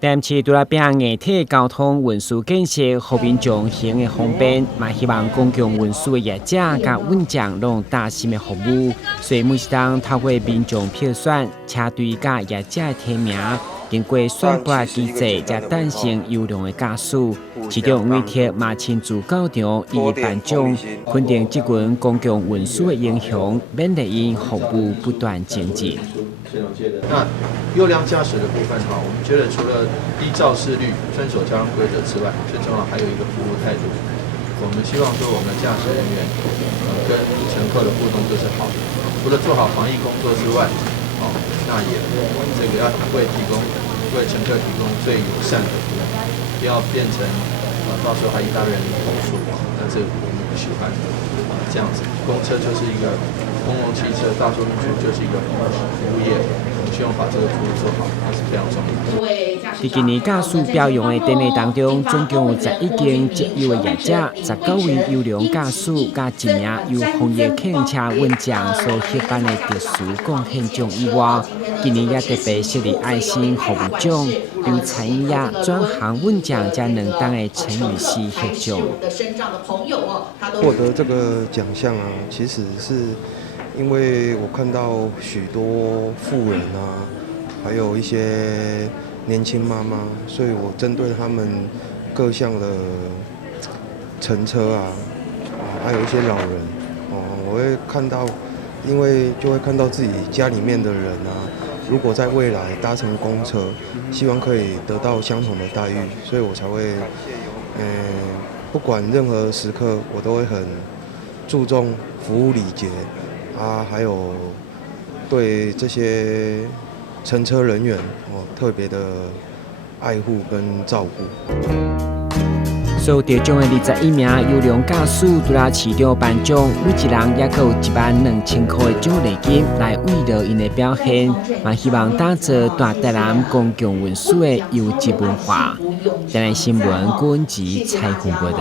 但是除了并硬体交通运输建设，和民众行的方便，嘛希望公共运输的业者甲运将拢大心的服务。所以每时当透过民众票选车队甲业者的提名，经过选拔机制，才诞生优良的驾驶。其中每天嘛亲自到场予以颁奖，肯定这群公共运输的英雄，勉励因服务不断前进。那优良驾驶的部分哈，我们觉得除了低肇事率、遵守交通规则之外，最重要还有一个服务态度。我们希望说我们的驾驶人员跟乘客的互动都是好的，除了做好防疫工作之外，那也这个要为乘客提供最友善的服务，不要变成到时候还一大堆人投诉那这我们不喜欢这样子。公车就是一个公共汽车、大众运输就是一个服务业，我们希望把这个服务做好，那是非常重要的。在今年驾驶表扬的典礼当中，总共有11间接优的业者，19位优良驾驶，加1名由行业客运车运将所协办的特殊贡献奖以外，今年也特别设立爱心服务奖，由餐饮业转行运将加2档的陈雨希获奖。获得这个奖项啊，其实是因为我看到许多富人啊，还有一些年轻妈妈，所以我针对他们各项的乘车啊，还有一些老人我会看到，因为就会看到自己家里面的人啊，如果在未来搭乘公车，希望可以得到相同的待遇，所以我才会，不管任何时刻，我都会很注重服务礼节啊，还有对这些乘车人员特别的爱护跟照顾。所得奖的21名优良驾驶，除了市场颁奖，每一人也有12000块的奖励金来慰劳因的表现，嘛希望打造大台南公共运输的优质文化。台南新闻郭文吉采访报道。